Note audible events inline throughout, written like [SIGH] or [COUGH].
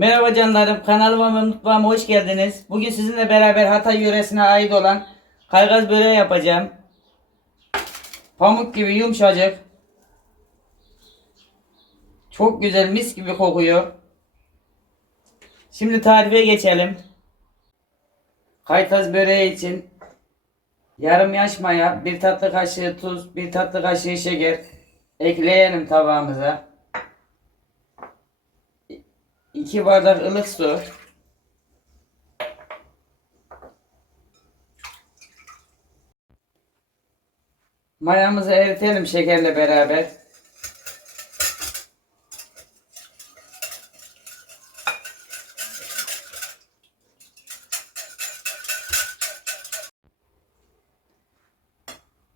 Merhaba canlarım, kanalıma ve mutfağıma hoş geldiniz. Bugün sizinle beraber Hatay yöresine ait olan kaygaz böreği yapacağım. Pamuk gibi yumuşacık. Çok güzel, mis gibi kokuyor. Şimdi tarife geçelim. Kaytaz böreği için yarım yaş maya, bir tatlı kaşığı tuz, bir tatlı kaşığı şeker ekleyelim tabağımıza. 2 bardak ılık su. Mayamızı eritelim şekerle beraber.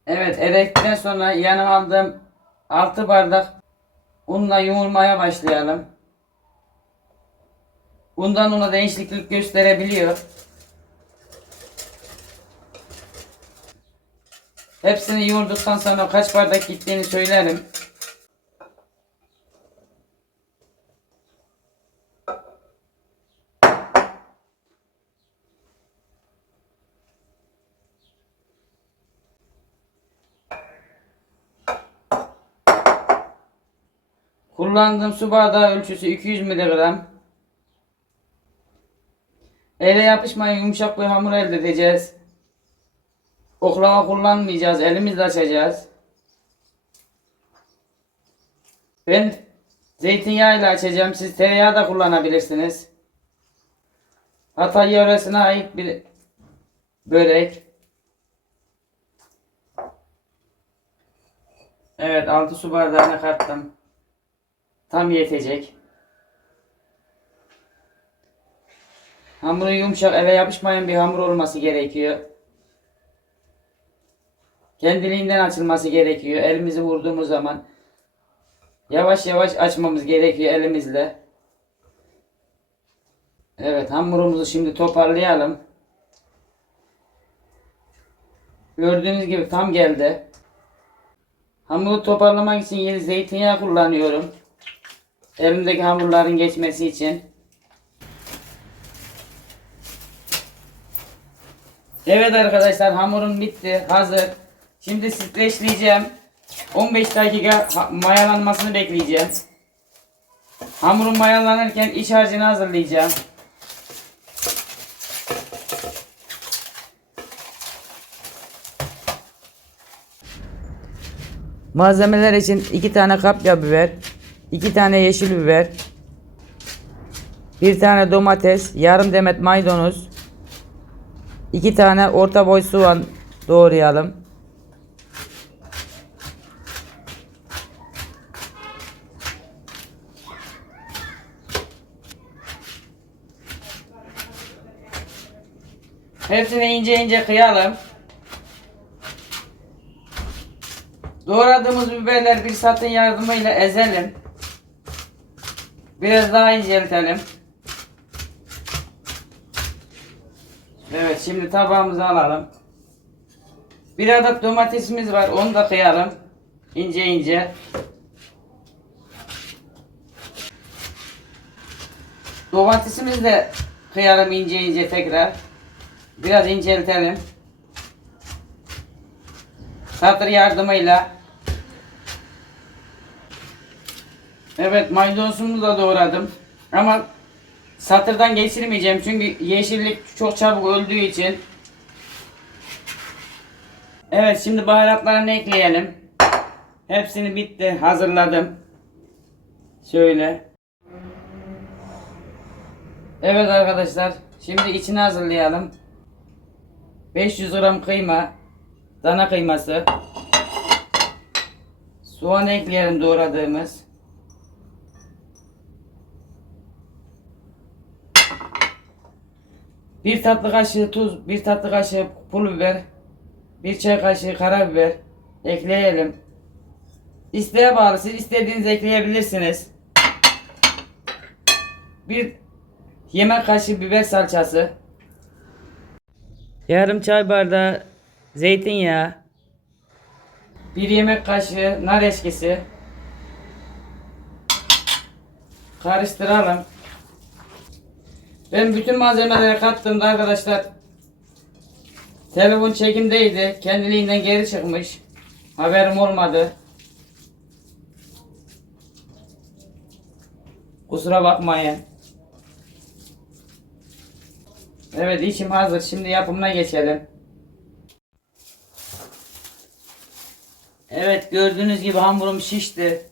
Evet erittikten sonra yanıma aldığım 6 bardak unla yoğurmaya başlayalım. Bundan ona değişiklik gösterebiliyor. Hepsini yoğurduktan sonra kaç bardak gittiğini söylerim. Kullandığım su bardağı ölçüsü 200 mg. Ele yapışmayan yumuşak bir hamur elde edeceğiz. Oklava kullanmayacağız. Elimizle açacağız. Ben zeytinyağıyla açacağım. Siz tereyağı da kullanabilirsiniz. Hatay yöresine ait bir börek. Evet 6 su bardağına kattım. Tam yetecek. Hamuru yumuşak ele yapışmayan bir hamur olması gerekiyor. Kendiliğinden açılması gerekiyor. Elimizi vurduğumuz zaman yavaş yavaş açmamız gerekiyor elimizle. Evet hamurumuzu şimdi toparlayalım. Gördüğünüz gibi tam geldi. Hamuru toparlamak için yeni zeytinyağı kullanıyorum. Elimdeki hamurların geçmesi için. Evet arkadaşlar hamurum bitti. Hazır. Şimdi streçleyeceğim. 15 dakika mayalanmasını bekleyeceğim. Hamurum mayalanırken iç harcını hazırlayacağım. Malzemeler için 2 tane kapya biber, 2 tane yeşil biber, 1 tane domates, yarım demet maydanoz, 2 tane orta boy soğan doğrayalım. Hepsini ince ince kıyalım. Doğradığımız biberler bir satın yardımıyla ezelim. Biraz daha inceltelim. Evet şimdi tabağımıza alalım. Bir adet domatesimiz var onu da kıyalım. İnce ince. Domatesimizi de kıyalım ince ince tekrar. Biraz inceltelim. Satır yardımıyla. Evet maydanozumuzu da doğradım. Ama satırdan geçirmeyeceğim çünkü yeşillik çok çabuk öldüğü için. Evet şimdi baharatlarını ekleyelim. Hepsini bitti hazırladım. Şöyle. Evet arkadaşlar şimdi içini hazırlayalım. 500 gram kıyma. Dana kıyması. Soğan ekleyelim doğradığımız. Bir tatlı kaşığı tuz, bir tatlı kaşığı pul biber, bir çay kaşığı karabiber ekleyelim. İsteğe bağlı siz istediğinizi ekleyebilirsiniz. Bir yemek kaşığı biber salçası. Yarım çay bardağı zeytinyağı. Bir yemek kaşığı nar eşkisi. Karıştıralım. Ben bütün malzemeleri kattığımda arkadaşlar telefon çekimdeydi. Kendiliğinden geri çıkmış. Haberim olmadı. Kusura bakmayın. Evet içim hazır. Şimdi yapımına geçelim. Evet gördüğünüz gibi hamurum şişti.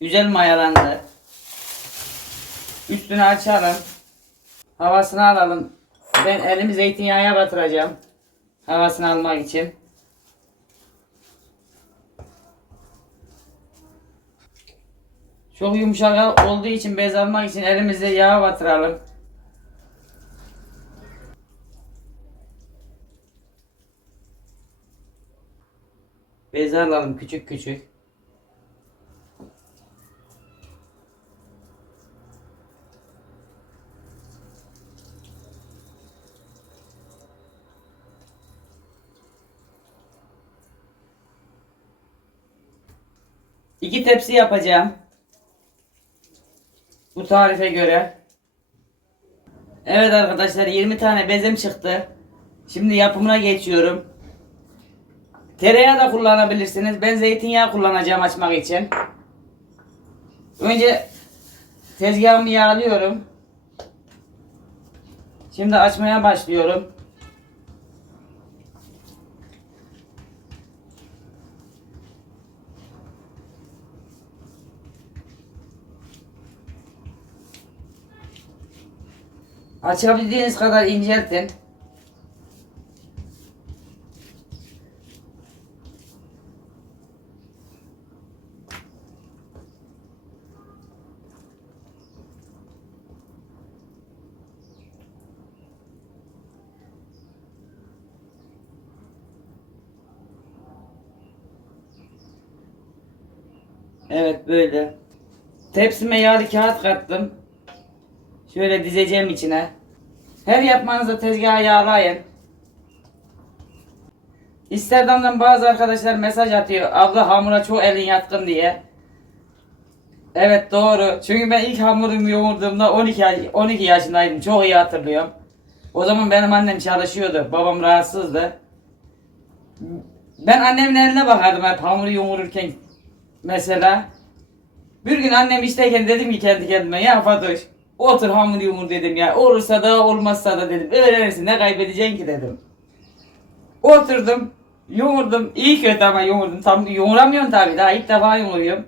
Güzel mayalandı. Üstünü açalım. Havasını alalım. Ben elimi zeytinyağına batıracağım. Havasını almak için. Çok yumuşak olduğu için bez almak için elimize yağ batıralım. Bezi alalım küçük küçük. İki tepsi yapacağım. Bu tarife göre. Evet arkadaşlar 20 tane bezem çıktı. Şimdi yapımına geçiyorum. Tereyağı da kullanabilirsiniz. Ben zeytinyağı kullanacağım açmak için. Önce tezgahımı yağlıyorum. Şimdi açmaya başlıyorum. Açabildiğiniz kadar inceltin. Evet böyle. Tepsime yağlı kağıt kattım. Şöyle dizeceğim içine. Her yapmanızda tezgaha yağlayın. Instagram'dan bazı arkadaşlar mesaj atıyor. Abla hamura çok elin yatkın diye. Evet doğru. Çünkü ben ilk hamurumu yoğurduğumda 12, yaş- 12 yaşındaydım. Çok iyi hatırlıyorum. O zaman benim annem çalışıyordu. Babam rahatsızdı. Ben annemin eline bakardım hep hamuru yoğururken mesela. Bir gün annem işteyken dedim ki kendi kendime ya Fatoş otur hamur yumur dedim ya. Olursa da olmazsa da dedim. Öğrenirsin ne kaybedeceksin ki dedim. Oturdum yoğurdum. iyi kötü ama yoğurdum. Tam yoğuramıyorum tabii daha ilk defa yoğuruyorum.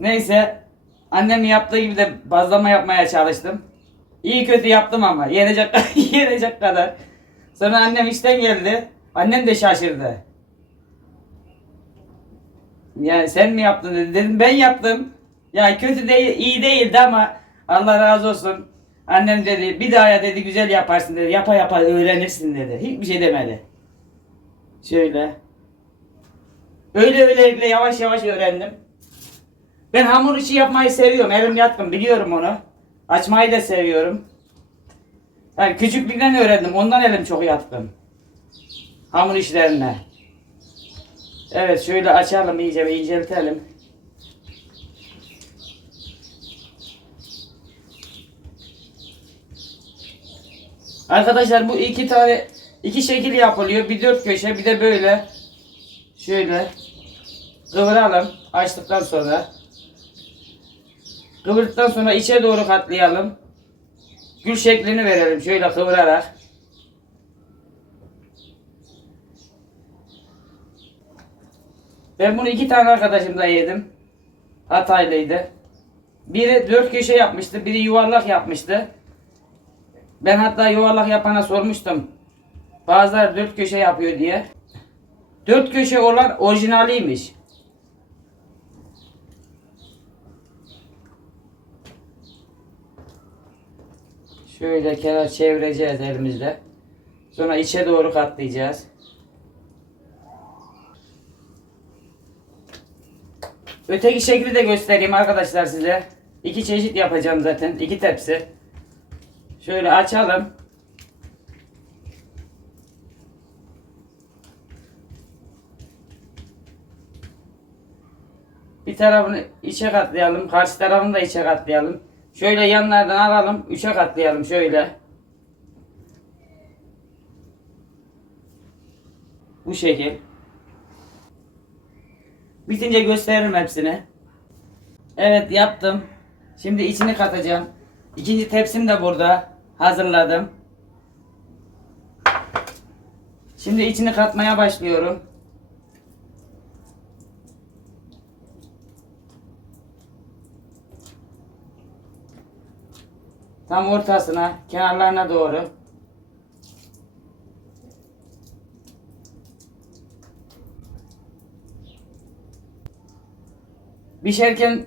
Neyse annemin yaptığı gibi de bazlama yapmaya çalıştım. İyi kötü yaptım ama yenecek, [LAUGHS] yenecek kadar. Sonra annem işten geldi. Annem de şaşırdı. Yani sen mi yaptın dedi. Dedim ben yaptım. Ya kötü değil, iyi değildi ama Allah razı olsun. Annem dedi bir daha ya dedi güzel yaparsın dedi. Yapa yapa öğrenirsin dedi. Hiçbir şey demedi. Şöyle. Öyle öyle öyle yavaş yavaş öğrendim. Ben hamur işi yapmayı seviyorum. Elim yatkın biliyorum onu. Açmayı da seviyorum. Yani küçüklükten öğrendim. Ondan elim çok yatkın. Hamur işlerine. Evet şöyle açalım iyice ve inceltelim. Arkadaşlar bu iki tane iki şekil yapılıyor. Bir dört köşe bir de böyle. Şöyle kıvıralım açtıktan sonra. Kıvırdıktan sonra içe doğru katlayalım. Gül şeklini verelim şöyle kıvırarak. Ben bunu iki tane arkadaşımda yedim. Hataylıydı. Biri dört köşe yapmıştı, biri yuvarlak yapmıştı. Ben hatta yuvarlak yapana sormuştum. Bazıları dört köşe yapıyor diye. Dört köşe olan orijinaliymiş. Şöyle kenar çevireceğiz elimizde. Sonra içe doğru katlayacağız. Öteki şekli de göstereyim arkadaşlar size. İki çeşit yapacağım zaten. iki tepsi. Şöyle açalım. Bir tarafını içe katlayalım. Karşı tarafını da içe katlayalım. Şöyle yanlardan alalım. Üçe katlayalım şöyle. Bu şekil. Bitince gösteririm hepsini. Evet yaptım. Şimdi içini katacağım. İkinci tepsim de burada. Hazırladım. Şimdi içini katmaya başlıyorum. Tam ortasına, kenarlarına doğru. Pişerken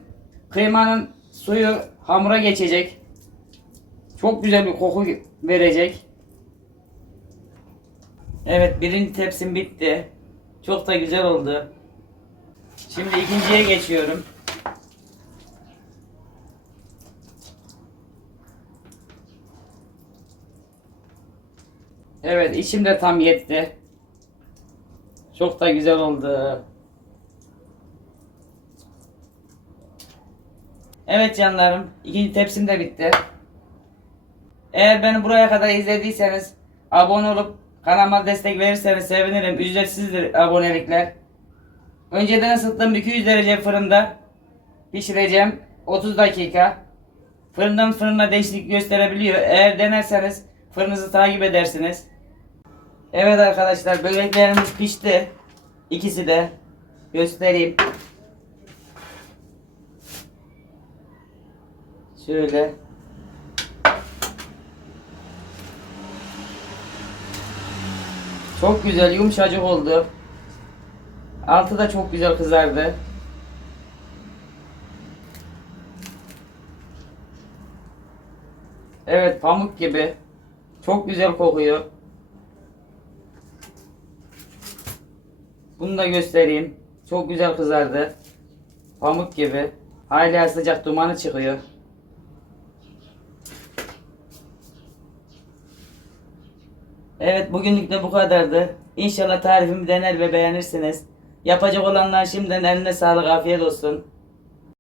kıymanın suyu hamura geçecek. Çok güzel bir koku verecek. Evet birinci tepsim bitti. Çok da güzel oldu. Şimdi ikinciye geçiyorum. Evet içim de tam yetti. Çok da güzel oldu. Evet canlarım ikinci tepsim de bitti. Eğer beni buraya kadar izlediyseniz abone olup kanalıma destek verirseniz sevinirim. Ücretsizdir abonelikler. Önceden ısıttığım 200 derece fırında pişireceğim 30 dakika. Fırından fırına değişiklik gösterebiliyor. Eğer denerseniz fırınızı takip edersiniz. Evet arkadaşlar böreklerimiz pişti. İkisi de göstereyim. Şöyle. Çok güzel yumuşacık oldu. Altı da çok güzel kızardı. Evet pamuk gibi. Çok güzel kokuyor. Bunu da göstereyim. Çok güzel kızardı. Pamuk gibi. Hala sıcak dumanı çıkıyor. Evet bugünlük de bu kadardı. İnşallah tarifimi dener ve beğenirsiniz. Yapacak olanlar şimdiden eline sağlık afiyet olsun.